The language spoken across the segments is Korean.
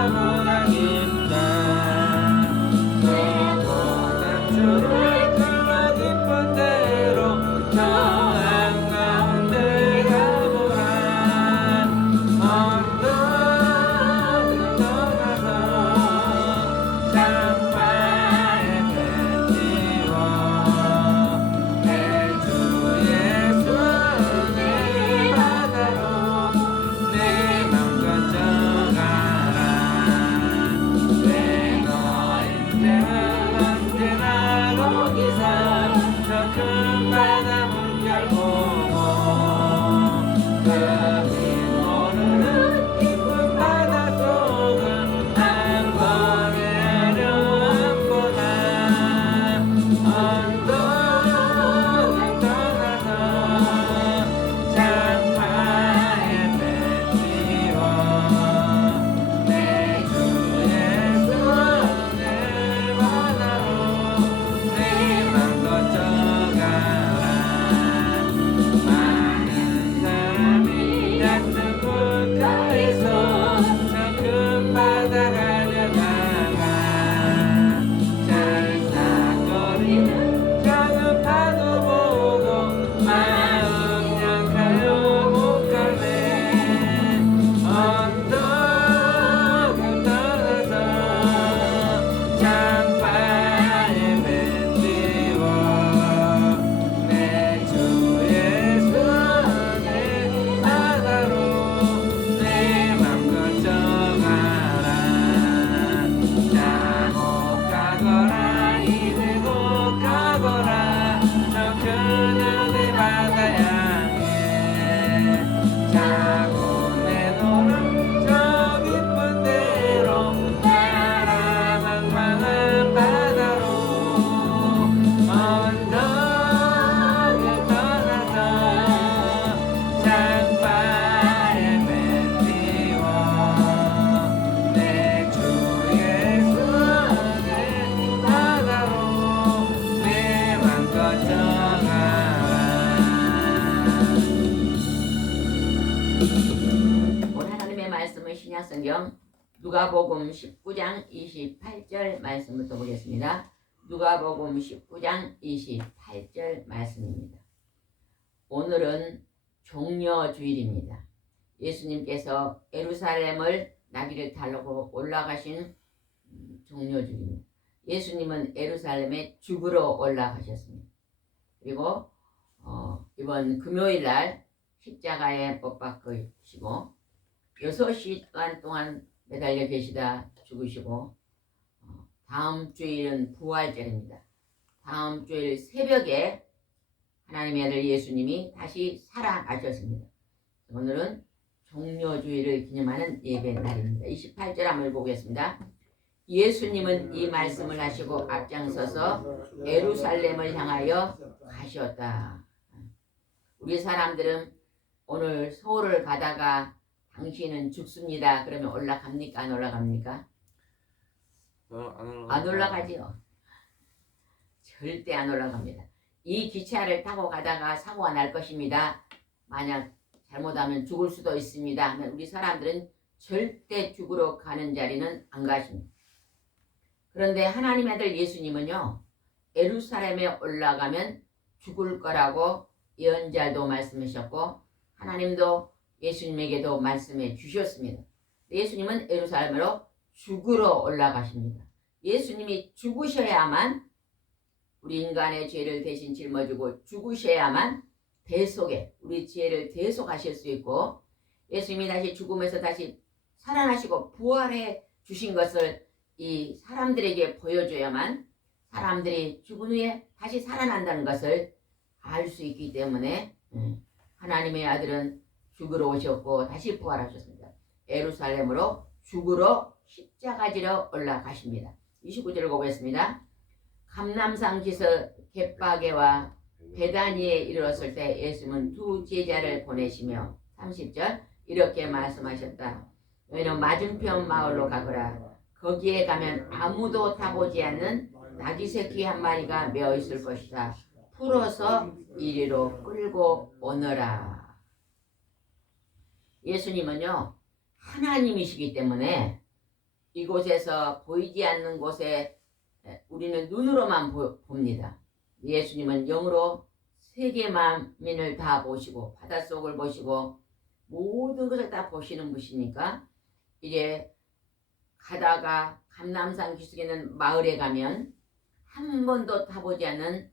나보다 깊다. 너보다 주를 더 깊은 대로 저 한가운데 가보라. 언덕을 떠나서 장마의 배 띄워 내 주 예수의 바다로 내 맘 가져가라. 내 너인데 언제나 거기서 저 큰 바다 물결 보고 그빛 모르는 깊은 바다 속은 한 번에 내려앉보다. 언덕을 떠나서 장마의 배 띄워 내 주 예수의 바다로 내 맘 거쳐가라. 많은 사람이 얕은 물가에서 저 큰 바다 가려다가 찰싹거리는 작은 파도 보고 마음 약하여 못 갈래. 언덕을 떠나서 장마의 배 띄워 내 주 예수의 바다로 내 맘 거쳐가라. 자못 가거라 이대못 가거라 저 그늘의 바다 향해 자고 내놓는 저 깊은 데로 나라 망망한 바다로. 언덕을 떠나서 장마의 배 띄워 내 주 예수의 바다로 내 맘 거쳐가라. 오늘 하나님의 말씀은 신약성경 누가복음 19장 28절 말씀부터 보겠습니다. 누가복음 19장 28절 말씀입니다. 오늘은 종려주일입니다. 예수님께서 예루살렘을 나귀를 타고 올라가신 종려주일입니다. 예수님은 예루살렘에 죽으러 올라가셨습니다. 그리고 이번 금요일 날 십자가에 못 박히시고 6시간 동안 매달려 계시다 죽으시고 다음 주일은 부활절입니다. 다음 주일 새벽에 하나님의 아들 예수님이 다시 살아나셨습니다. 오늘은 종려주일을 기념하는 예배 날입니다. 28절 한번 보겠습니다. 예수님은 이 말씀을 하시고 앞장서서 예루살렘을 향하여 가셨다. 우리 사람들은 오늘 서울을 가다가 당신은 죽습니다. 그러면 올라갑니까? 안 올라갑니까? 안 올라가지요. 절대 안 올라갑니다. 이 기차를 타고 가다가 사고가 날 것입니다. 만약 잘못하면 죽을 수도 있습니다 하면 우리 사람들은 절대 죽으러 가는 자리는 안 가십니다. 그런데 하나님의 아들 예수님은요, 예루살렘에 올라가면 죽을 거라고 예언자도 말씀하셨고 하나님도 예수님에게도 말씀해 주셨습니다. 예수님은 예루살렘으로 죽으러 올라가십니다. 예수님이 죽으셔야만 우리 인간의 죄를 대신 짊어지고 죽으셔야만 대속에 우리 죄를 대속하실 수 있고 예수님이 다시 죽음에서 다시 살아나시고 부활해 주신 것을 이 사람들에게 보여줘야만 사람들이 죽은 후에 다시 살아난다는 것을 알 수 있기 때문에 하나님의 아들은 죽으러 오셨고 다시 부활하셨습니다. 예루살렘으로 죽으러 십자가 지러 올라가십니다. 29절을 보겠습니다. 감람산 기서 갯바게와 베다니에 이르렀을 때 예수님은 두 제자를 보내시며 30절 이렇게 말씀하셨다. 너희는 맞은편 마을로 가거라. 거기에 가면 아무도 타보지 않는 나귀 새끼 한 마리가 메어 있을 것이다. 풀어서 이리로 끌고 오너라. 예수님은요 하나님이시기 때문에 이곳에서 보이지 않는 곳에 우리는 눈으로만 봅니다. 예수님은 영으로 세계 만민을 다 보시고 바닷속을 보시고 모든 것을 다 보시는 분이니까 이제 가다가 감람산 기슭에 있는 마을에 가면 한 번도 타보지 않은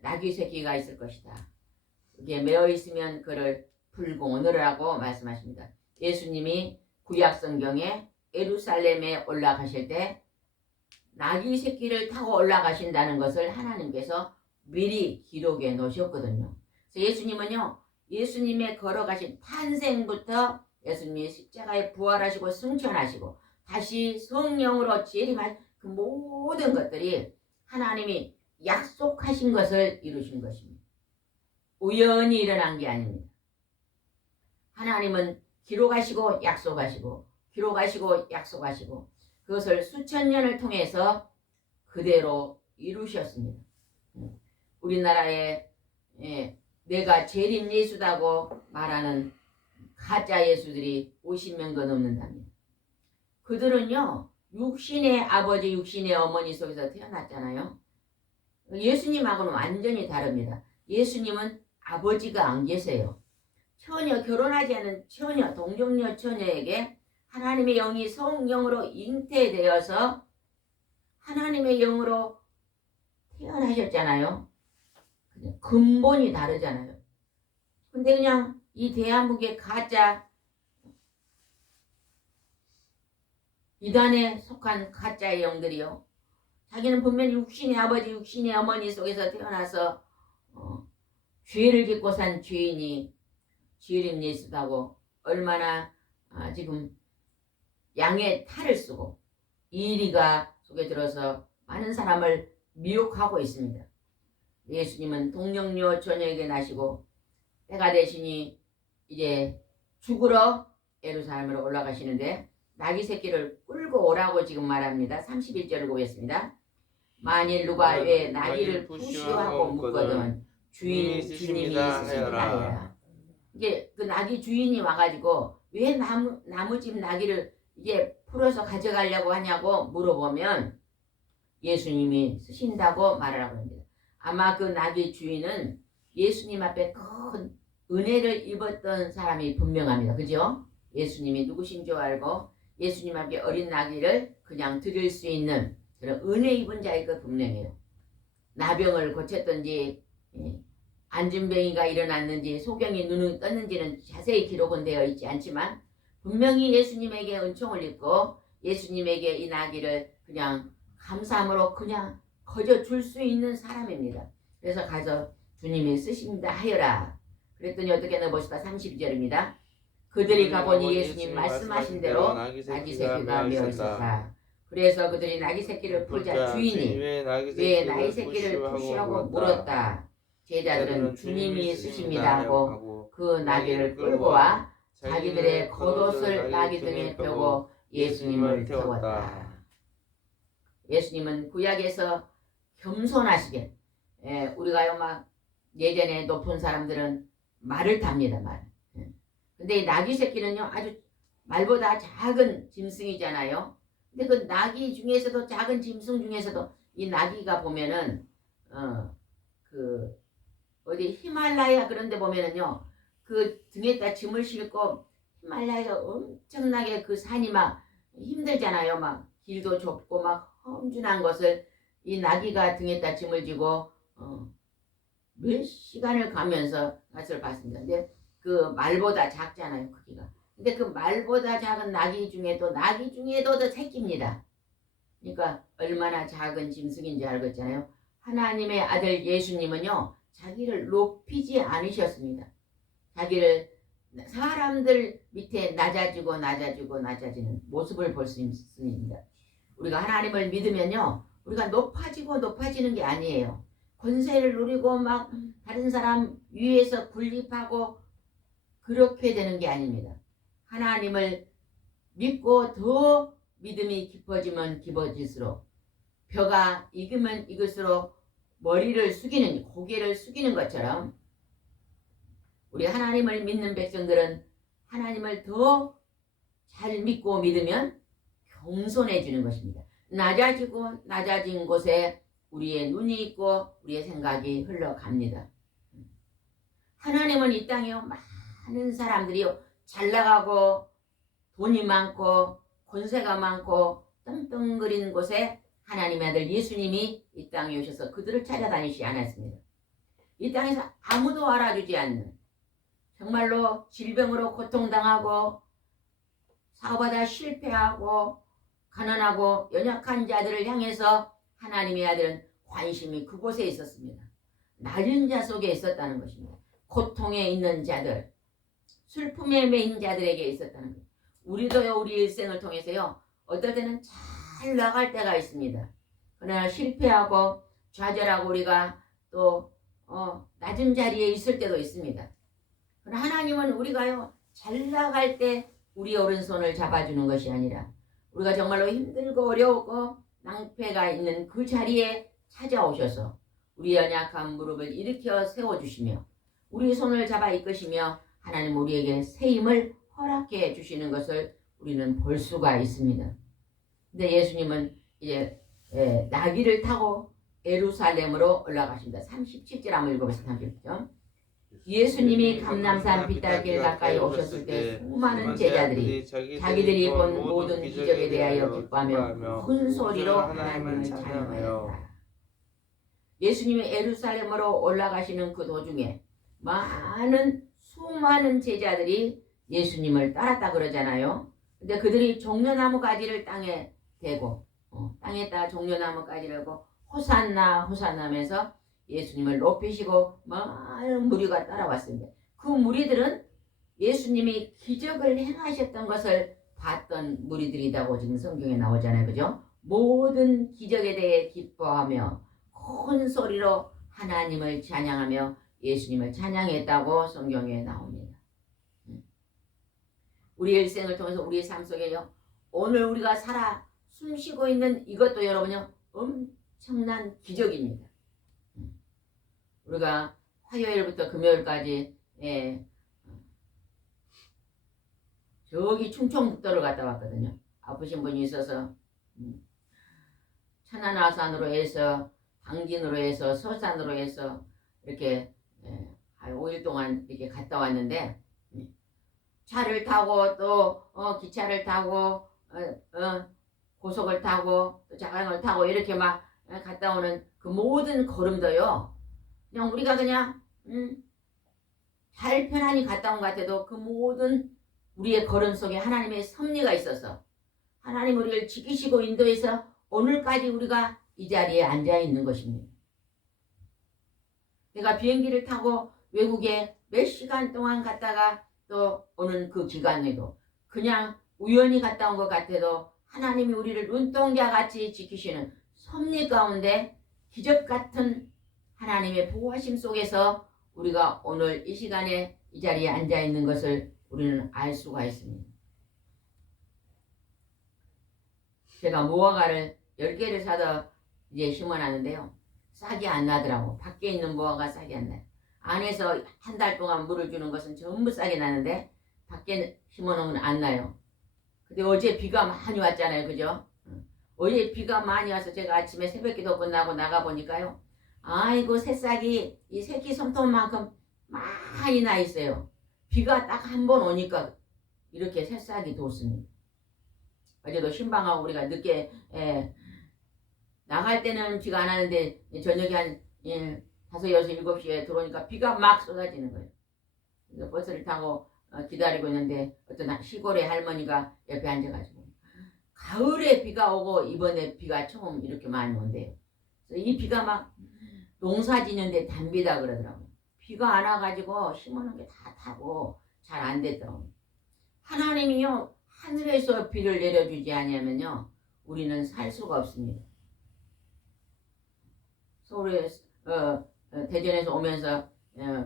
나귀 새끼가 있을 것이다. 그게 매어 있으면 그를 불공언으라고 말씀하십니다. 예수님이 구약 성경에 예루살렘에 올라가실 때 나귀 새끼를 타고 올라가신다는 것을 하나님께서 미리 기록해 놓으셨거든요. 그래서 예수님은요, 예수님의 걸어가신 탄생부터 예수님이 십자가에 부활하시고 승천하시고 다시 성령으로 재림할 그 모든 것들이 하나님이 약속하신 것을 이루신 것입니다. 우연히 일어난 게 아닙니다. 하나님은 기록하시고 약속하시고 기록하시고 약속하시고 그것을 수천 년을 통해서 그대로 이루셨습니다. 우리나라에 내가 재림 예수다고 말하는 가짜 예수들이 50명도 넘는답니다. 그들은요, 육신의 아버지 육신의 어머니 속에서 태어났잖아요. 예수님하고는 완전히 다릅니다. 예수님은 아버지가 안 계세요. 처녀, 결혼하지 않은 처녀, 동정녀 처녀에게 하나님의 영이 성령으로 잉태되어서 하나님의 영으로 태어나셨잖아요. 근본이 다르잖아요. 근데 그냥 이 대한민국의 가짜 이단에 속한 가짜의 영들이요, 자기는 분명히 육신의 아버지 육신의 어머니 속에서 태어나서 죄를 짓고 산 죄인이 죄림 예수다고 얼마나 지금 양의 탈을 쓰고 이리가 속에 들어서 많은 사람을 미혹하고 있습니다. 예수님은 동정녀 처녀에게 나시고 때가 되시니 이제 죽으러 예루살렘으로 올라가시는데 나귀 새끼를 끌고 오라고 지금 말합니다. 31절을 보겠습니다. 만일 누가 왜 나귀를 푸시하고 묻거든 주님이 쓰십니다 하여라. 이게 그 나귀 주인이 와가지고 왜 나무집 나귀를 이게 풀어서 가져가려고 하냐고 물어보면 예수님이 쓰신다고 말하라고 합니다. 아마 그 나귀 주인은 예수님 앞에 큰 은혜를 입었던 사람이 분명합니다. 그죠? 예수님이 누구신 줄 알고 예수님 앞에 어린 나귀를 그냥 드릴 수 있는 그런 은혜 입은 자일 것 분명해요. 나병을 고쳤던지 안진병이가 일어났는지 소경이 눈을 떴는지는 자세히 기록은 되어 있지 않지만 분명히 예수님에게 은총을 입고 예수님에게 이 나귀를 그냥 감사함으로 그냥 거저 줄 수 있는 사람입니다. 그래서 가서 주님이 쓰십니다 하여라. 그랬더니 어떻게 넣어보시다 32절입니다. 그들이 가보니 예수님 말씀하신 대로 나귀 새끼가 메어 있었다. 그래서 그들이 나귀 새끼를 풀자 주인이 왜 나귀 새끼를 푸시하고 물었다. 제자들은 주님이 쓰십니다 하고 그 나귀를 끌고 와 자기들의 겉옷을 나귀 등에 펴고 예수님을 태웠다. 예수님은 구약에서 겸손하시게 우리가요 막 예전에 높은 사람들은 말을 탑니다. 말. 근데 이 나귀 새끼는요 아주 말보다 작은 짐승이잖아요. 근데 그 나귀 중에서도 작은 짐승 중에서도 이 나귀가 보면은 그 어디 히말라야 그런 데 보면은요 그 등에다 짐을 싣고 히말라야가 엄청나게 그 산이 막 힘들잖아요. 막 길도 좁고 막 험준한 것을 이 나귀가 등에다 짐을 지고 몇 시간을 가면서 것을 봤습니다. 근데 그 말보다 작잖아요, 크기가. 근데 그 말보다 작은 나귀 중에도 더 새끼입니다. 그러니까 얼마나 작은 짐승인지 알겠잖아요. 하나님의 아들 예수님은요 자기를 높이지 않으셨습니다. 자기를 사람들 밑에 낮아지는 모습을 볼 수 있습니다. 우리가 하나님을 믿으면요 우리가 높아지는 게 아니에요. 권세를 누리고 막 다른 사람 위에서 군립하고 그렇게 되는 게 아닙니다. 하나님을 믿고 더 믿음이 깊어지면 깊어질수록 벼가 익으면 익을수록 고개를 숙이는 것처럼 우리 하나님을 믿는 백성들은 하나님을 더 잘 믿고 믿으면 겸손해 주는 것입니다. 낮아지고 낮아진 곳에 우리의 눈이 있고 우리의 생각이 흘러갑니다. 하나님은 이 땅에 많은 사람들이 잘 나가고 돈이 많고 권세가 많고 떵떵거리는 곳에 하나님의 아들 예수님이 이 땅에 오셔서 그들을 찾아다니지 않았습니다. 이 땅에서 아무도 알아주지 않는, 정말로 질병으로 고통당하고 사업하다 실패하고 가난하고 연약한 자들을 향해서 하나님의 아들은 관심이 그곳에 있었습니다. 낮은 자 속에 있었다는 것입니다. 고통에 있는 자들, 슬픔에 매인 자들에게 있었다는 것. 우리도요, 우리 일생을 통해서요, 어떨 때는 잘 나갈 때가 있습니다. 그러나 실패하고 좌절하고 우리가 또 낮은 자리에 있을 때도 있습니다. 그러나 하나님은 우리가요, 잘 나갈 때 우리 오른손을 잡아주는 것이 아니라 우리가 정말로 힘들고 어려우고 낭패가 있는 그 자리에 찾아오셔서 우리 연약한 무릎을 일으켜 세워주시며 우리 손을 잡아 이끄시며 하나님 우리에게 새 힘을 허락해 주시는 것을 우리는 볼 수가 있습니다. 근데 예수님은 이제 나귀를 타고 예루살렘으로 올라가십니다. 37절 한번 읽어보겠습니다. 30절. 예수님이 감람산 비탈길 가까이 오셨을 때 수많은 제자들이 자기들이 본 모든 기적에 대하여 기뻐하며 큰 소리로 하나님을 찬양하였다. 예수님이 예루살렘으로 올라가시는 그 도중에 수많은 제자들이 예수님을 따랐다 그러잖아요. 근데 그들이 종려나무 가지를 땅에 대고 땅에다 종려나무 가지를 대고 호산나 호산나 하면서 예수님을 높이시고 많은 무리가 따라왔습니다. 그 무리들은 예수님이 기적을 행하셨던 것을 봤던 무리들이라고 지금 성경에 나오잖아요. 그죠? 모든 기적에 대해 기뻐하며 큰 소리로 하나님을 찬양하며 예수님을 찬양했다고 성경에 나옵니다. 우리 일생을 통해서 우리의 삶 속에요, 오늘 우리가 살아 숨쉬고 있는 이것도 여러분요, 엄청난 기적입니다. 우리가 화요일부터 금요일까지 저기 충청북도를 갔다 왔거든요. 아프신 분이 있어서 천안아산으로 해서 당진으로 해서 서산으로 해서 이렇게 5일 동안 이렇게 갔다 왔는데, 차를 타고 또 기차를 타고 고속을 타고 또 자강을 타고 이렇게 막 갔다 오는 그 모든 걸음도요, 그냥 우리가 그냥 잘 편안히 갔다 온 것 같아도 그 모든 우리의 걸음 속에 하나님의 섭리가 있어서 하나님 우리를 지키시고 인도해서 오늘까지 우리가 이 자리에 앉아 있는 것입니다. 내가 비행기를 타고 외국에 몇 시간 동안 갔다가 또 오는 그 기간에도 그냥 우연히 갔다 온 것 같아도 하나님이 우리를 눈동자같이 지키시는 섭리 가운데 기적 같은 하나님의 보호하심 속에서 우리가 오늘 이 시간에 이 자리에 앉아 있는 것을 우리는 알 수가 있습니다. 제가 무화과를 10개를 사다 이제 심어놨는데요, 싹이 안 나더라고. 밖에 있는 무화과 싹이 안 나요. 안에서 한 달 동안 물을 주는 것은 전부 싹이 나는데 밖에 심어놓으면 안 나요. 근데 어제 비가 많이 왔잖아요. 그죠? 어제 비가 많이 와서 제가 아침에 새벽기도 끝나고 나가보니까요, 아이고 새싹이 이 새끼 손톱만큼 많이 나 있어요. 비가 딱 한 번 오니까 이렇게 새싹이 돋습니다. 어제도 신방하고 우리가 늦게 나갈 때는 비가 안 왔는데 저녁에 한 5, 6, 7시에 들어오니까 비가 막 쏟아지는 거예요. 그래서 버스를 타고 기다리고 있는데 어떤 시골의 할머니가 옆에 앉아가지고 가을에 비가 오고 이번에 비가 처음 이렇게 많이 온대요. 그래서 이 비가 막 농사 지는데 단비다 그러더라고요. 비가 안 와가지고 심어놓은 게 다 타고 잘 안 됐더라고요. 하나님이요, 하늘에서 비를 내려주지 않으면요 우리는 살 수가 없습니다. 서울에 대전에서 오면서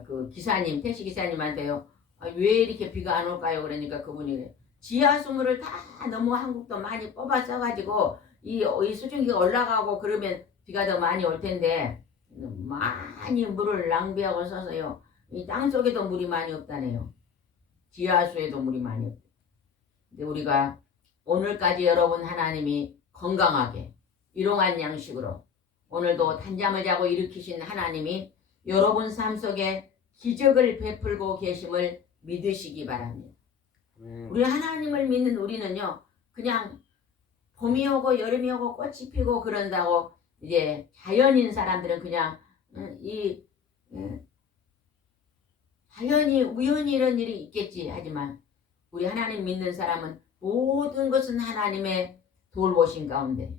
그 기사님, 택시 기사님한테요, 왜 이렇게 비가 안 올까요? 그러니까 그분이 지하수물을 다 너무 한국도 많이 뽑아 써가지고 이 수증기가 올라가고 그러면 비가 더 많이 올 텐데 많이 물을 낭비하고 써서요, 이 땅속에도 물이 많이 없다네요. 지하수에도 물이 많이 없대. 근데 우리가 오늘까지 여러분 하나님이 건강하게 일용할 양식으로 오늘도 단잠을 자고 일으키신 하나님이 여러분 삶 속에 기적을 베풀고 계심을 믿으시기 바랍니다. 우리 하나님을 믿는 우리는요, 그냥 봄이 오고 여름이 오고 꽃이 피고 그런다고 이제 자연인 사람들은 그냥 자연히 우연히 이런 일이 있겠지 하지만 우리 하나님 믿는 사람은 모든 것은 하나님의 돌보신 가운데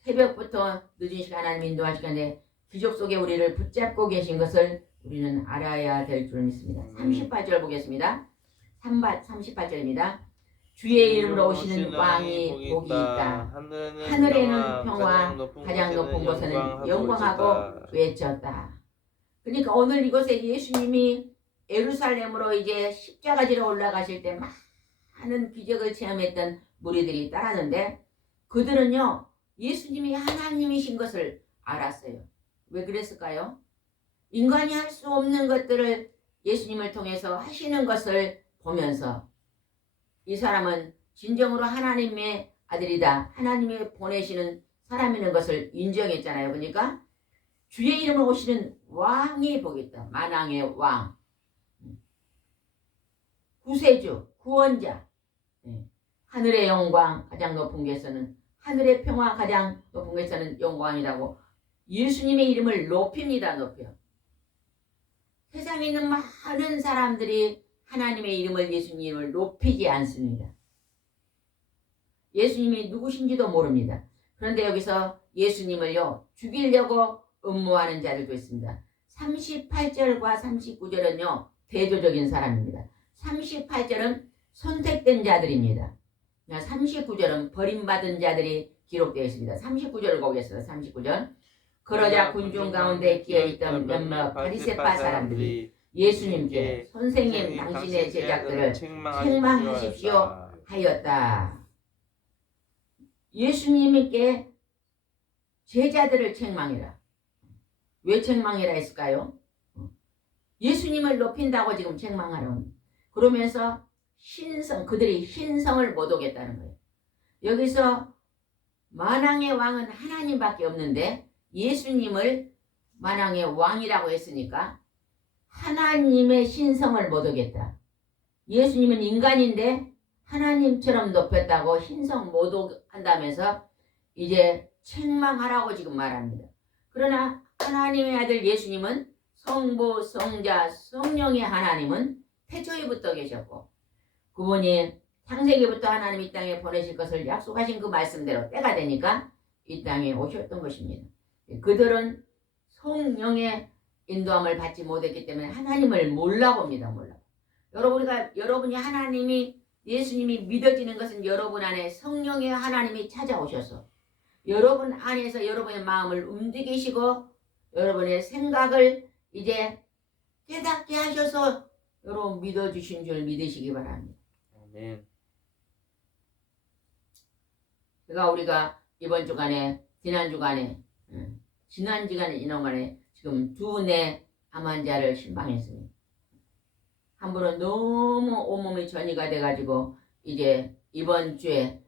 새벽부터 늦은 시간 하나님 인도할 시간에 기적 속에 우리를 붙잡고 계신 것을 우리는 알아야 될 줄 믿습니다. 38절 보겠습니다. 38절입니다. 주의 이름으로 오시는 왕이 복이 있다. 하늘에는 평화, 가장 높은 곳에는 영광하고 외쳤다. 그러니까 오늘 이곳에 예수님이 예루살렘으로 이제 십자가지로 올라가실 때 많은 기적을 체험했던 무리들이 따랐는데 그들은요 예수님이 하나님이신 것을 알았어요. 왜 그랬을까요? 인간이 할 수 없는 것들을 예수님을 통해서 하시는 것을 보면서 이 사람은 진정으로 하나님의 아들이다. 하나님이 보내시는 사람이라는 것을 인정했잖아요. 그러니까 주의 이름으로 오시는 왕이 복이 있다. 만왕의 왕, 구세주, 구원자, 하늘의 영광 가장 높은 곳에서는 하늘의 평화 가장 높은 곳에서는 영광이라고 예수님의 이름을 높입니다. 높여. 세상에 있는 많은 사람들이 하나님의 이름을 예수님 이름을 높이지 않습니다. 예수님이 누구신지도 모릅니다. 그런데 여기서 예수님을요 죽이려고 음모하는 자들도 있습니다. 38절과 39절은요 대조적인 사람입니다. 38절은 선택된 자들입니다. 39절은 버림받은 자들이 기록되어 있습니다. 39절을 보겠습니다. 39절. 그러자 군중 가운데 끼어있던 몇몇 바리새파 사람들이 예수님께 선생님 당신의 제자들을 책망하십시오 하였다. 예수님께 제자들을 책망해라. 왜 책망해라 했을까요? 예수님을 높인다고 지금 책망하라고. 그러면서 그들이 신성을 못 오겠다는 거예요. 여기서 만왕의 왕은 하나님밖에 없는데 예수님을 만왕의 왕이라고 했으니까 하나님의 신성을 못 오겠다. 예수님은 인간인데 하나님처럼 높였다고 신성 못 한다면서 이제 책망하라고 지금 말합니다. 그러나 하나님의 아들 예수님은 성부, 성자, 성령의 하나님은 태초에부터 계셨고 그분이 창세기부터 하나님 이 땅에 보내실 것을 약속하신 그 말씀대로 때가 되니까 이 땅에 오셨던 것입니다. 그들은 성령의 인도함을 받지 못했기 때문에 하나님을 몰라봅니다. 여러분이 하나님이 예수님이 믿어지는 것은 여러분 안에 성령의 하나님이 찾아오셔서 여러분 안에서 여러분의 마음을 움직이시고 여러분의 생각을 이제 깨닫게 하셔서 여러분 믿어주신 줄 믿으시기 바랍니다. 아멘. 그러니까 우리가 이번 주간에 지난 주간에 지금 두 암 환자를 신방했습니다. 한 분은 너무 온몸이 전이가 돼가지고 이제 이번 주에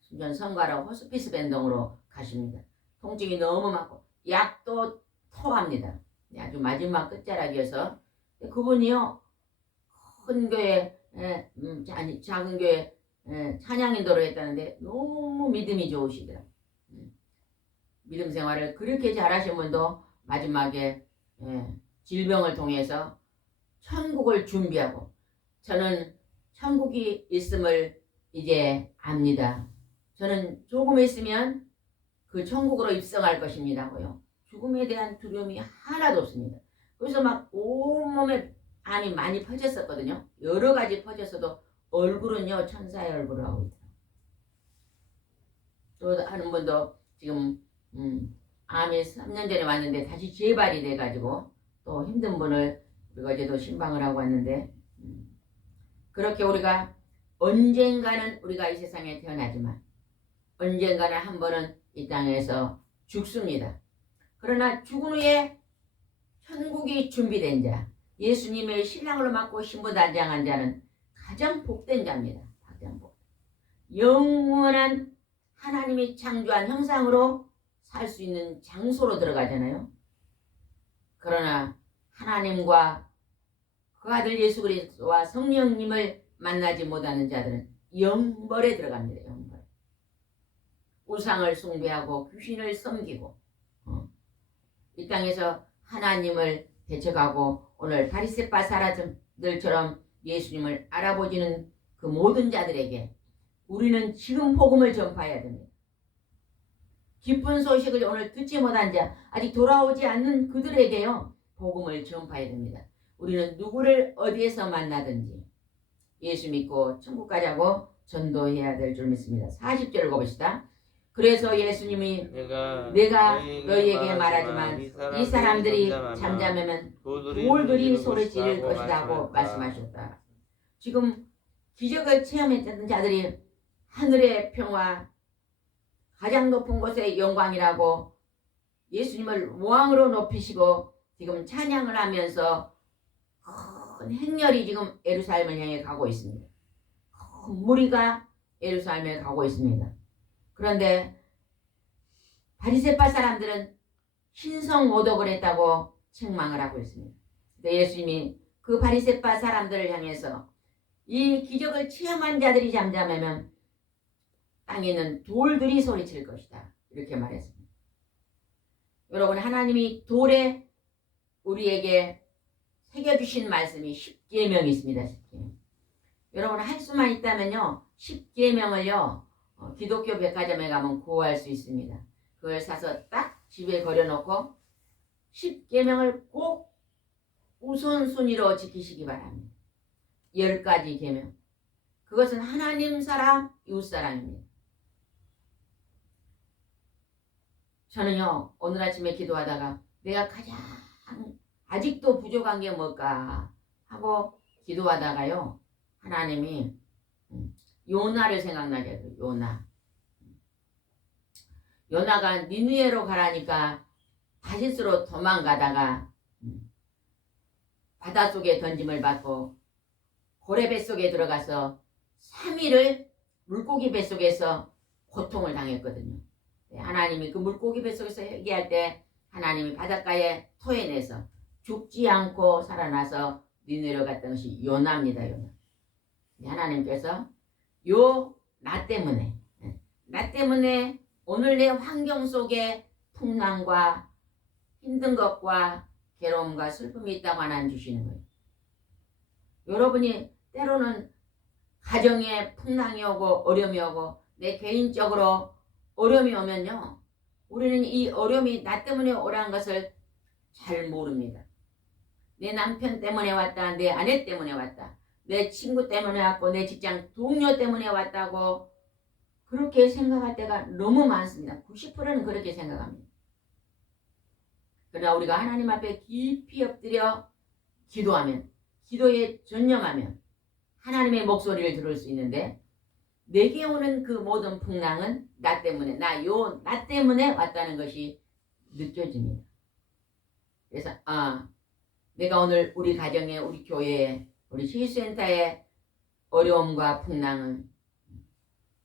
순전 성가라고 호스피스 변동으로 가십니다. 통증이 너무 많고 약도 토합니다. 아주 마지막 끝자락이어서 그분이요 큰 교회 작은 교회 찬양인도를 했다는데 너무 믿음이 좋으시더라. 믿음 생활을 그렇게 잘하신 분도 마지막에 질병을 통해서 천국을 준비하고 저는 천국이 있음을 이제 압니다. 저는 조금 있으면 그 천국으로 입성할 것입니다고요. 죽음에 대한 두려움이 하나도 없습니다. 그래서 막 온몸에 암이 많이 퍼졌었거든요. 여러 가지 퍼졌어도 얼굴은요 천사의 얼굴을 하고 있더라고요. 또 하는 분도 지금 암이 3년 전에 왔는데 다시 재발이 돼가지고 또 힘든 분을 우리가 어제도 신방을 하고 왔는데 그렇게 우리가 언젠가는 우리가 이 세상에 태어나지만 언젠가는 한 번은 이 땅에서 죽습니다. 그러나 죽은 후에 천국이 준비된 자 예수님의 신랑으로 맡고 신부 단장한 자는 가장 복된 자입니다. 가장 복. 영원한 하나님이 창조한 형상으로 살 수 있는 장소로 들어가잖아요. 그러나 하나님과 그 아들 예수 그리스도와 성령님을 만나지 못하는 자들은 영벌에 들어갑니다. 영벌. 우상을 숭배하고 귀신을 섬기고 이 땅에서 하나님을 대적하고 오늘 바리새파 사람들처럼 예수님을 알아보지는 그 모든 자들에게 우리는 지금 복음을 전파해야 됩니다. 기쁜 소식을 오늘 듣지 못한 자, 아직 돌아오지 않는 그들에게요 복음을 전파해야 됩니다. 우리는 누구를 어디에서 만나든지 예수 믿고 천국 가자고 전도해야 될 줄 믿습니다. 40절을 보봅시다. 그래서 예수님이 내가 너희에게 말하지만 이 사람들이 잠잠하면 돌들이 소리 지를 것이라고 말씀하셨다. 지금 기적을 체험했던 자들이 하늘의 평화, 가장 높은 곳의 영광이라고 예수님을 왕으로 높이시고 지금 찬양을 하면서 큰 행렬이 지금 예루살렘을 향해 가고 있습니다. 큰 무리가 예루살렘에 가고 있습니다. 그런데 바리새파 사람들은 신성 모독을 했다고 책망을 하고 있습니다. 예수님이 그 바리새파 사람들을 향해서 이 기적을 체험한 자들이 잠잠하면 땅에는 돌들이 소리칠 것이다. 이렇게 말했습니다. 여러분, 하나님이 돌에 우리에게 새겨주신 말씀이 10계명이 있습니다. 10계명. 여러분, 할 수만 있다면요 10계명을요 기독교 백화점에 가면 구할 수 있습니다. 그걸 사서 딱 집에 걸어놓고 10계명을 꼭 우선순위로 지키시기 바랍니다. 10가지 계명. 그것은 하나님 사랑, 이웃 사랑입니다. 저는요 오늘 아침에 기도하다가 내가 가장 아직도 부족한 게 뭘까 하고 기도하다가요 하나님이 요나를 생각나게 해요. 요나가 니느웨로 가라니까 다시스로 도망가다가 바닷속에 던짐을 받고 고래 뱃속에 들어가서 3일을 물고기 뱃속에서 고통을 당했거든요. 하나님이 그 물고기 뱃속에서 회개할 때 하나님이 바닷가에 토해내서 죽지 않고 살아나서 니느웨로 갔던 것이 요나입니다. 요나. 하나님께서 나 때문에 오늘 내 환경 속에 풍랑과 힘든 것과 괴로움과 슬픔이 있다고 하나님 주시는 거예요. 여러분이 때로는 가정에 풍랑이 오고 어려움이 오고 내 개인적으로 어려움이 오면요 우리는 이 어려움이 나 때문에 오라는 것을 잘 모릅니다. 내 남편 때문에 왔다, 내 아내 때문에 왔다, 내 친구 때문에 왔고 내 직장 동료 때문에 왔다고 그렇게 생각할 때가 너무 많습니다. 90%는 그렇게 생각합니다. 그러나 우리가 하나님 앞에 깊이 엎드려 기도하면, 기도에 전념하면 하나님의 목소리를 들을 수 있는데 내게 오는 그 모든 풍랑은 나 때문에 나 때문에 왔다는 것이 느껴집니다. 그래서 내가 오늘 우리 가정에 우리 교회에 우리 치유센터의 어려움과 풍랑은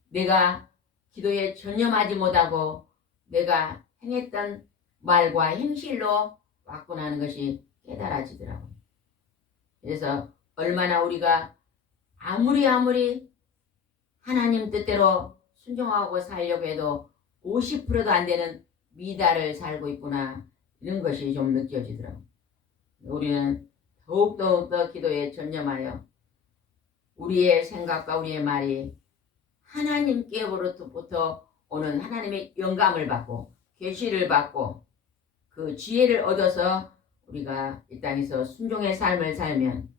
내가 기도에 전념하지 못하고 내가 행했던 말과 행실로 왔구나 하는 것이 깨달아지더라고요. 그래서 얼마나 우리가 아무리 하나님 뜻대로 순종하고 살려고 해도 50%도 안 되는 미달을 살고 있구나 이런 것이 좀 느껴지더라고요. 우리는 더욱더 기도에 전념하여 우리의 생각과 우리의 말이 하나님께로부터 오는 하나님의 영감을 받고 계시를 받고 그 지혜를 얻어서 우리가 이 땅에서 순종의 삶을 살면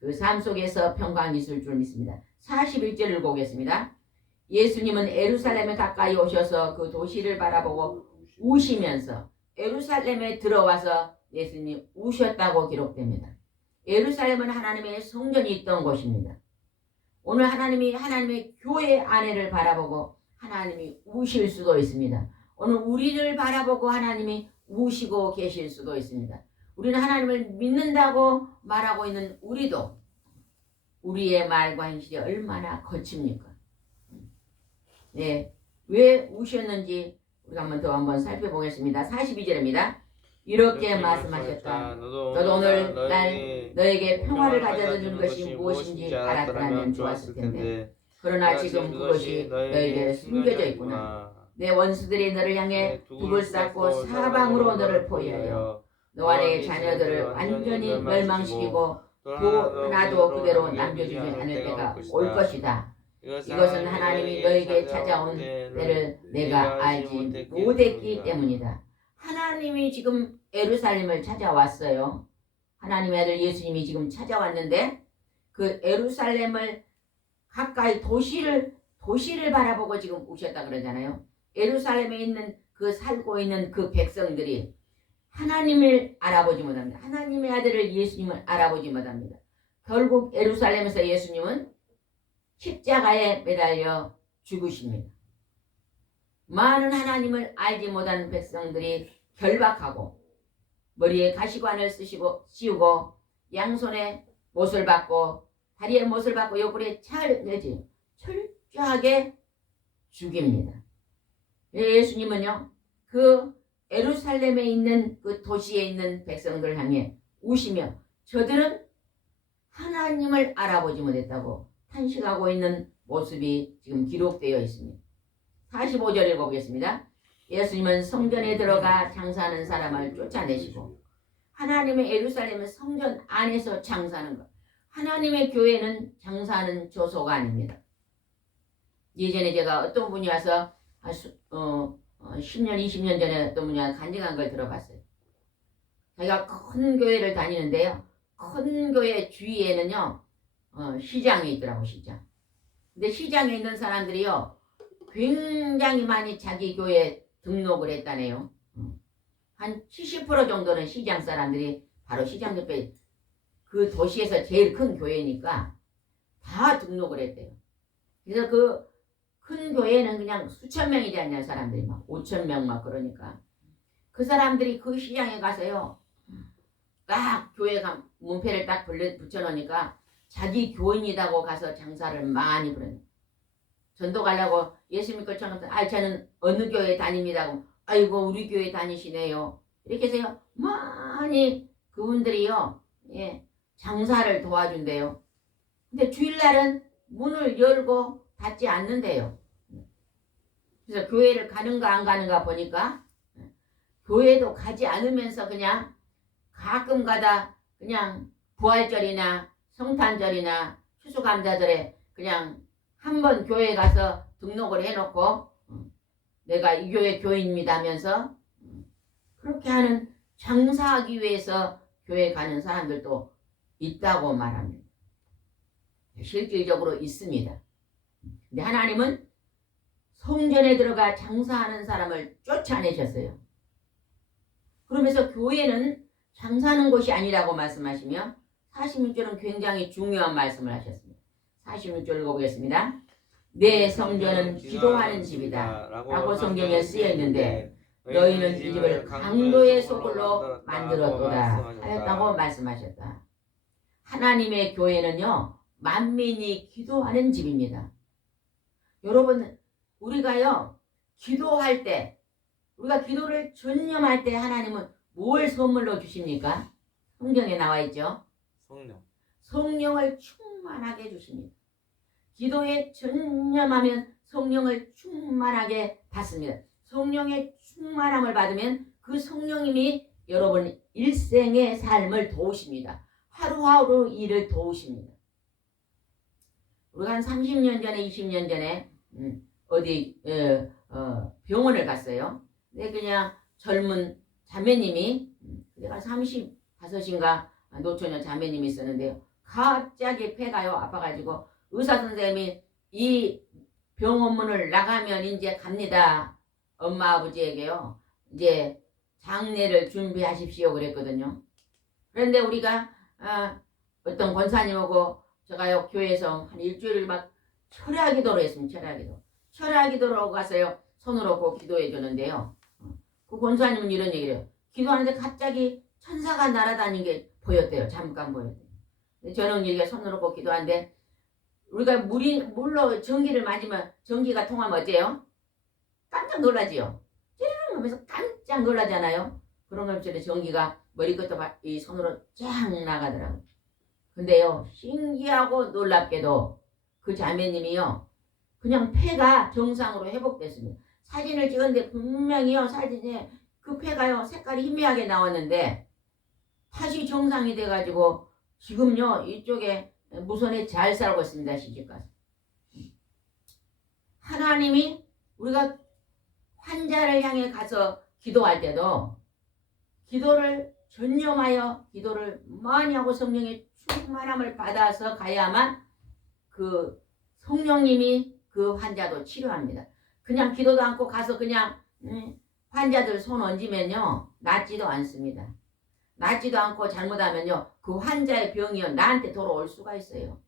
그 삶 속에서 평강이 있을 줄 믿습니다. 41절을 보겠습니다. 예수님은 예루살렘에 가까이 오셔서 그 도시를 바라보고 우시면서 예루살렘에 들어와서 예수님이 우셨다고 기록됩니다. 예루살렘은 하나님의 성전이 있던 곳입니다. 오늘 하나님이 하나님의 교회 안에를 바라보고 하나님이 우실 수도 있습니다. 오늘 우리를 바라보고 하나님이 우시고 계실 수도 있습니다. 우리는 하나님을 믿는다고 말하고 있는 우리도 우리의 말과 행실이 얼마나 거칩니까? 네, 왜 우셨는지 우리가 한번 살펴보겠습니다. 42절입니다. 이렇게 말씀하셨다. 너도 오늘 날 너에게 평화를 가져다 준 것이 무엇인지 알았더라면 좋았을 텐데 그러나 지금 그것이 너에게 숨겨져 있구나. 내 원수들이 너를 향해 북을 쌓고 사방으로 너를 포위하여 너와 내 자녀들을 완전히 멸망시키고 도 하나도 그대로 남겨주지 않을 때가 올 것이다. 이것은 하나님이 너에게 찾아온 때를 내가 알지 못했기 때문이다. 하나님이 지금 예루살렘을 찾아왔어요. 하나님의 아들 예수님이 지금 찾아왔는데 그 예루살렘을 가까이 도시를 바라보고 지금 오셨다 그러잖아요. 예루살렘에 있는 그 살고 있는 그 백성들이 하나님을 알아보지 못합니다. 하나님의 아들을 예수님을 알아보지 못합니다. 결국 예루살렘에서 예수님은 십자가에 매달려 죽으십니다. 많은 하나님을 알지 못한 백성들이 결박하고 머리에 가시관을 씌우고 양손에 못을 받고 다리에 못을 받고 옆구리에 차를 내지 철저하게 죽입니다. 예수님은요 그 예루살렘에 있는 그 도시에 있는 백성들을 향해 우시며 저들은 하나님을 알아보지 못했다고 탄식하고 있는 모습이 지금 기록되어 있습니다. 45절 읽어보겠습니다. 예수님은 성전에 들어가 장사하는 사람을 쫓아내시고 하나님의 예루살렘은 성전 안에서 장사하는 것. 하나님의 교회는 장사하는 조소가 아닙니다. 예전에 제가 어떤 분이 와서 10년, 20년 전에 어떤 분이 와서 간증한 걸 들어봤어요. 자기가 큰 교회를 다니는데요. 큰 교회 주위에는요. 시장이 있더라고 시장. 근데 시장에 있는 사람들이요. 굉장히 많이 자기 교회에 등록을 했다네요. 한 70% 정도는 시장 사람들이 바로 시장 옆에 그 도시에서 제일 큰 교회니까 다 등록을 했대요. 그래서 그 큰 교회는 그냥 수천 명이지 않냐 사람들이 막 5천 명 막 그러니까 그 사람들이 그 시장에 가서요. 딱 교회가 문패를 딱 붙여놓으니까 자기 교인이라고 가서 장사를 많이 부르는. 전도 가려고 예수 믿고 처음 저는 어느 교회 다닙니다고. 아이고 우리 교회 다니시네요. 이렇게 해서요 많이 그분들이요 장사를 도와준대요. 근데 주일날은 문을 열고 닫지 않는데요. 그래서 교회를 가는가 안 가는가 보니까 교회도 가지 않으면서 그냥 가끔 가다 그냥 부활절이나 성탄절이나 추수감사절에 그냥 한번 교회에 가서 등록을 해놓고 내가 이 교회 교인입니다 하면서 그렇게 하는 장사하기 위해서 교회 가는 사람들도 있다고 말합니다. 실질적으로 있습니다. 근데 하나님은 성전에 들어가 장사하는 사람을 쫓아내셨어요. 그러면서 교회는 장사하는 곳이 아니라고 말씀하시며 46절은 굉장히 중요한 말씀을 하셨습니다. 46절 읽어보겠습니다. 내 성전은 기도하는 집이다 라고 성경에 쓰여 있는데 너희는 이 집을 강도의 소굴로 만들었도다 하였다고 말씀하셨다. 하나님의 교회는요 만민이 기도하는 집입니다. 여러분 우리가요 기도할 때 우리가 기도를 전념할 때 하나님은 뭘 선물로 주십니까? 성경에 나와 있죠. 성령을 충만하게 주십니다. 기도에 전념하면 성령을 충만하게 받습니다. 성령의 충만함을 받으면 그 성령님이 여러분 일생의 삶을 도우십니다. 하루하루 일을 도우십니다. 우리가 한 30년 전에 20년 전에 어디 병원을 갔어요. 근데 그냥 젊은 자매님이 내가 35인가 노처녀 자매님이 있었는데요. 갑자기 폐가요 아파가지고 의사 선생님이 이 병원문을 나가면 이제 갑니다. 엄마 아버지에게요. 이제 장례를 준비하십시오 그랬거든요. 그런데 우리가 어떤 권사님하고 제가요 교회에서 한 일주일을 막 철야기도를 했습니다. 철야기도로 가서요 손을 얹고 기도해 주는데요. 그 권사님은 이런 얘기를 해요. 기도하는데 갑자기 천사가 날아다니는 게 보였대요. 잠깐 보였대요. 저는 이렇게 손을 얹고 기도하는데 우리가 물로 전기를 맞으면 전기가 통하면 어때요? 깜짝 놀라지요. 찌르릉 하면서 깜짝 놀라잖아요. 그런 것처럼 전기가 머리끝도 이 손으로 쫙 나가더라고요. 근데요, 신기하고 놀랍게도 그 자매님이요, 그냥 폐가 정상으로 회복됐습니다. 사진을 찍었는데 분명히요, 사진에 그 폐가요, 색깔이 희미하게 나왔는데 다시 정상이 돼가지고 지금요, 이쪽에 무선에 잘 살고 있습니다. 시집가서. 하나님이 우리가 환자를 향해 가서 기도할 때도 기도를 전념하여 기도를 많이 하고 성령의 충만함을 받아서 가야만 그 성령님이 그 환자도 치료합니다. 그냥 기도도 않고 가서 그냥 환자들 손 얹으면요, 낫지도 않습니다. 낫지도 않고 잘못하면요, 그 환자의 병이요, 나한테 돌아올 수가 있어요.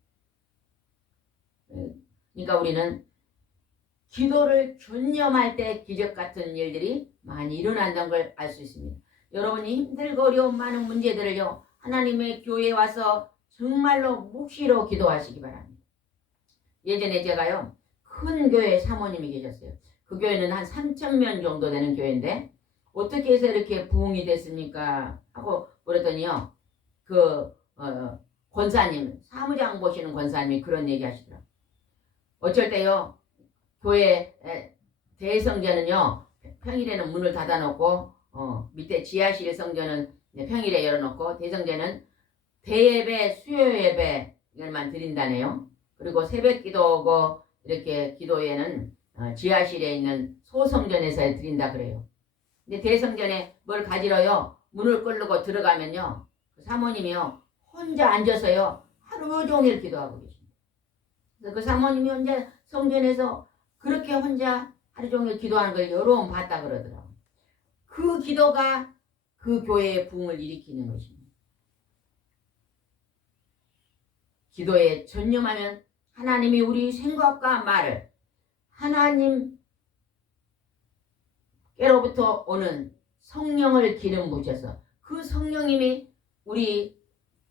그러니까 우리는 기도를 전념할 때 기적 같은 일들이 많이 일어난다는 걸 알 수 있습니다. 여러분이 힘들고 어려운 많은 문제들을요, 하나님의 교회에 와서 정말로 묵시로 기도하시기 바랍니다. 예전에 제가요, 큰 교회 사모님이 계셨어요. 그 교회는 한 3,000명 정도 되는 교회인데 어떻게 해서 이렇게 부흥이 됐습니까? 하고 그랬더니요, 권사님, 사무장 보시는 권사님이 그런 얘기 하시더라고요. 어쩔 때요, 교회 대성전은요, 평일에는 문을 닫아놓고 밑에 지하실 성전은 평일에 열어놓고 대성전은 대예배, 수요예배만 드린다네요. 그리고 새벽 기도고 이렇게 기도회는 지하실에 있는 소성전에서 드린다 그래요. 근데 대성전에 뭘 가지러요, 문을 끌고 들어가면요, 그 사모님이요, 혼자 앉아서요, 하루 종일 기도하고 계십니다. 그래서 그 사모님이 혼자 성전에서 그렇게 혼자 하루 종일 기도하는 걸 여러 번 봤다 그러더라고요. 그 기도가 그 교회의 부흥을 일으키는 것입니다. 기도에 전념하면 하나님이 우리 생각과 말을 하나님께로부터 오는 성령을 기름 부으셔서 그 성령님이 우리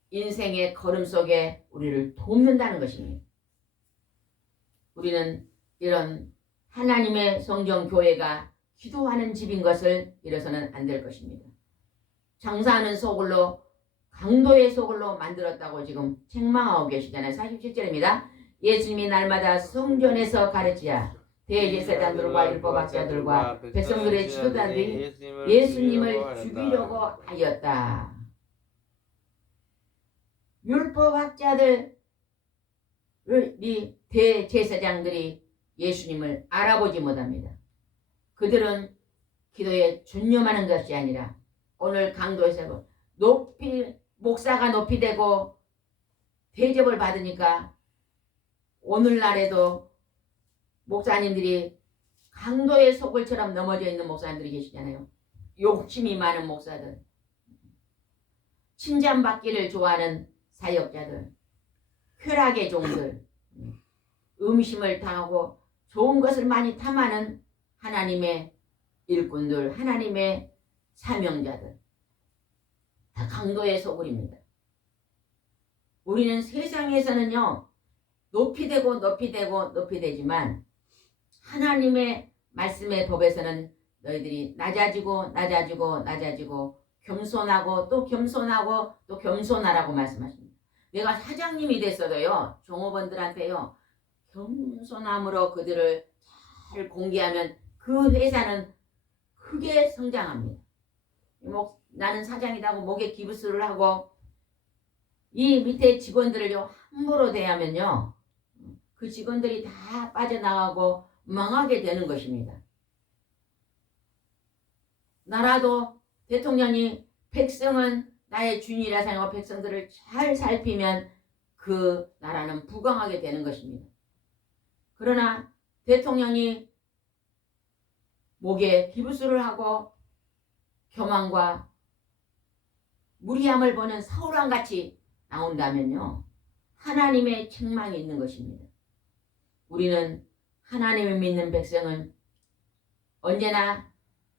인생의 걸음 속에 우리를 돕는다는 것입니다. 우리는 이런 하나님의 성경 교회가 기도하는 집인 것을 잃어서는 안 될 것입니다. 장사하는 소굴로, 강도의 소굴로 만들었다고 지금 책망하고 계시잖아요. 47절입니다. 예수님이 날마다 성전에서 가르치자 대제사장들과 율법학자들과 백성들의 지도자들이 예수님을 죽이려고 하였다. 율법학자들이, 대제사장들이 예수님을 알아보지 못합니다. 그들은 기도에 전념하는 것이 아니라 오늘 강도에서 목사가 높이 되고 대접을 받으니까 오늘날에도 목사님들이 강도의 소굴처럼 넘어져 있는 목사님들이 계시잖아요. 욕심이 많은 목사들, 칭찬받기를 좋아하는 사역자들, 쾌락의 종들, 음심을 당하고 좋은 것을 많이 탐하는 하나님의 일꾼들, 하나님의 사명자들, 다 강도의 소굴입니다. 우리는 세상에서는요, 높이 되고 높이 되고 높이 되지만 하나님의 말씀의 법에서는 너희들이 낮아지고 낮아지고 낮아지고 겸손하고 또 겸손하고 또 겸손하라고 말씀하십니다. 내가 사장님이 됐어도요, 종업원들한테요, 겸손함으로 그들을 잘 공개하면 그 회사는 크게 성장합니다. 나는 사장이라고 목에 기부스를 하고 이 밑에 직원들을요, 함부로 대하면요, 그 직원들이 다 빠져나가고 망하게 되는 것입니다. 나라도 대통령이 백성은 나의 주인이라 생각하고 백성들을 잘 살피면 그 나라는 부강하게 되는 것입니다. 그러나 대통령이 목에 기부스를 하고 교만과 무리함을 보는 사울왕같이 나온다면요, 하나님의 책망이 있는 것입니다. 우리는 하나님을 믿는 백성은 언제나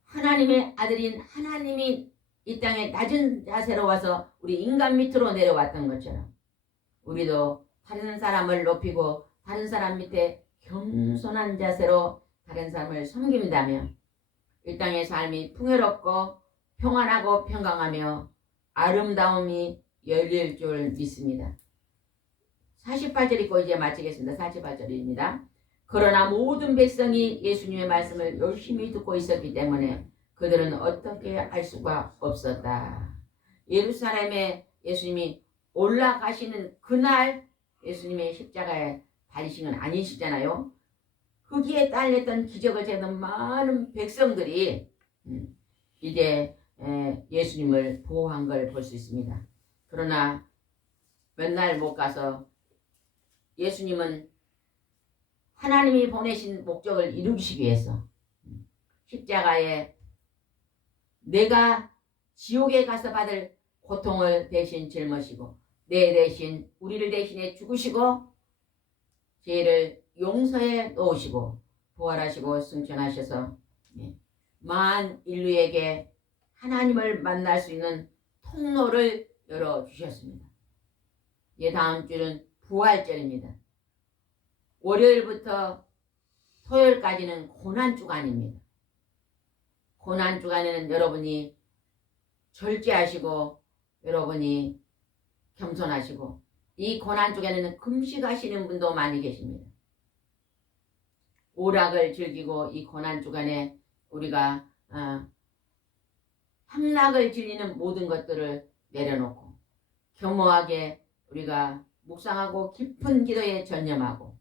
하나님의 아들인 하나님이 이 땅에 낮은 자세로 와서 우리 인간 밑으로 내려왔던 것처럼 우리도 다른 사람을 높이고 다른 사람 밑에 겸손한 자세로 다른 사람을 섬긴다면 이 땅의 삶이 풍요롭고 평안하고 평강하며 아름다움이 열릴 줄 믿습니다. 48절 읽고 이제 마치겠습니다. 48절입니다. 그러나 모든 백성이 예수님의 말씀을 열심히 듣고 있었기 때문에 그들은 어떻게 알 수가 없었다. 예루살렘에 예수님이 올라가시는 그날 예수님의 십자가에 달리신 건 아니시잖아요. 거기에 딸렸던 기적을 재는 많은 백성들이 이제 예수님을 보호한 걸 볼 수 있습니다. 그러나 몇 날 못 가서 예수님은 하나님이 보내신 목적을 이루시기 위해서 십자가에 내가 지옥에 가서 받을 고통을 대신 짊으시고 내 대신 우리를 대신해 죽으시고 죄를 용서해 놓으시고 부활하시고 승천하셔서 만 인류에게 하나님을 만날 수 있는 통로를 열어주셨습니다. 다음 주는 부활절입니다. 월요일부터 토요일까지는 고난주간입니다. 고난주간에는 여러분이 절제하시고 여러분이 겸손하시고 이 고난주간에는 금식하시는 분도 많이 계십니다. 오락을 즐기고 이 고난주간에 우리가 향락을 즐기는 모든 것들을 내려놓고 겸허하게 우리가 묵상하고 깊은 기도에 전념하고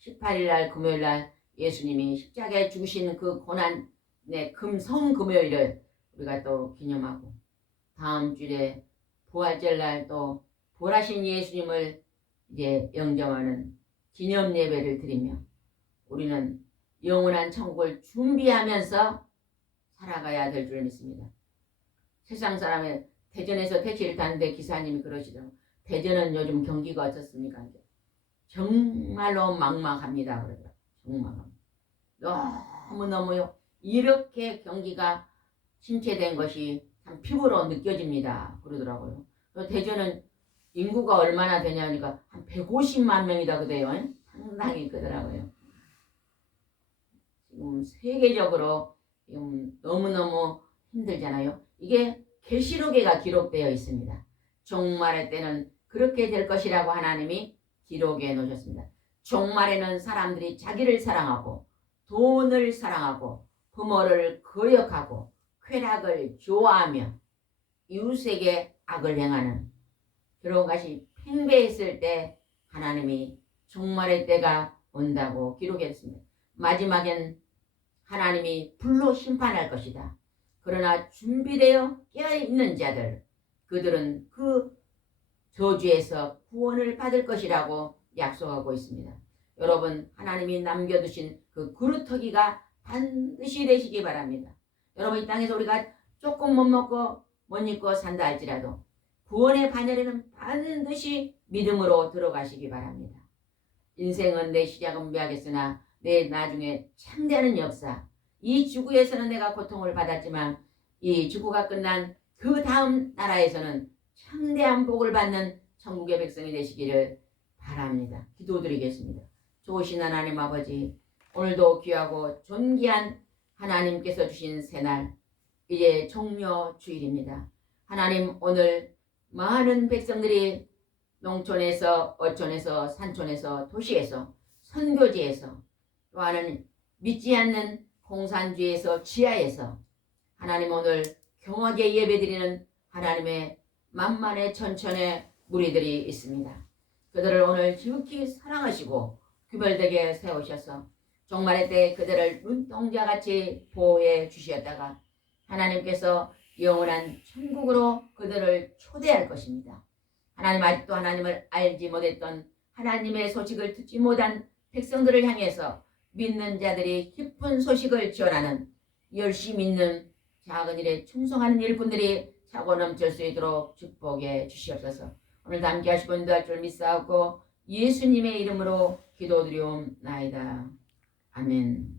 18일날 금요일날 예수님이 십자가에 죽으신 그 고난의 성금요일을 우리가 또 기념하고 다음 주에 부활절날 또 부활하신 예수님을 이제 영접하는 기념 예배를 드리며 우리는 영원한 천국을 준비하면서 살아가야 될 줄 믿습니다. 세상 사람의 대전에서 택시를 타는데 기사님이 그러시더라고요. 대전은 요즘 경기가 어떻습니까? 정말로 막막합니다. 그러더라고요. 정말 너무너무요. 이렇게 경기가 침체된 것이 참 피부로 느껴집니다. 그러더라고요. 대전은 인구가 얼마나 되냐니까 한 150만 명이다 그래요. 상당히 크더라고요. 지금 세계적으로 지금 너무너무 힘들잖아요. 이게 계시록에가 기록되어 있습니다. 종말의 때는 그렇게 될 것이라고 하나님이 기록해 놓으셨습니다. 종말에는 사람들이 자기를 사랑하고 돈을 사랑하고 부모를 거역하고 쾌락을 좋아하며 이웃에게 악을 행하는 그런 것이 팽배했을 때 하나님이 종말의 때가 온다고 기록했습니다. 마지막엔 하나님이 불로 심판할 것이다. 그러나 준비되어 깨어있는 자들 그들은 그 저주에서 구원을 받을 것이라고 약속하고 있습니다. 여러분 하나님이 남겨두신 그 그루터기가 반드시 되시기 바랍니다. 여러분 이 땅에서 우리가 조금 못 먹고 못 입고 산다 할지라도 구원의 반열에는 반드시 믿음으로 들어가시기 바랍니다. 인생은 내 시작은 미하겠으나 내 나중에 창대하는 역사 이 지구에서는 내가 고통을 받았지만 이 지구가 끝난 그 다음 나라에서는 창대한 복을 받는 천국의 백성이 되시기를 바랍니다. 기도드리겠습니다. 좋으신 하나님 아버지 오늘도 귀하고 존귀한 하나님께서 주신 새날 이제 종료 주일입니다. 하나님 오늘 많은 백성들이 농촌에서 어촌에서 산촌에서 도시에서 선교지에서 또한 믿지 않는 공산주의에서 지하에서 하나님 오늘 경하게 예배드리는 하나님의 만만의 천천의 무리들이 있습니다. 그들을 오늘 지극히 사랑하시고 규별되게 세우셔서 종말의 때 그들을 눈동자같이 보호해 주셨다가 하나님께서 영원한 천국으로 그들을 초대할 것입니다. 하나님 아직도 하나님을 알지 못했던 하나님의 소식을 듣지 못한 백성들을 향해서 믿는 자들이 깊은 소식을 전하는 열심히 믿는 작은 일에 충성하는 일꾼들이 차고 넘칠 수 있도록 축복해 주시옵소서. 오늘도 함께 하시고 인도할 줄 믿사옵고 예수님의 이름으로 기도드리옵나이다. 아멘.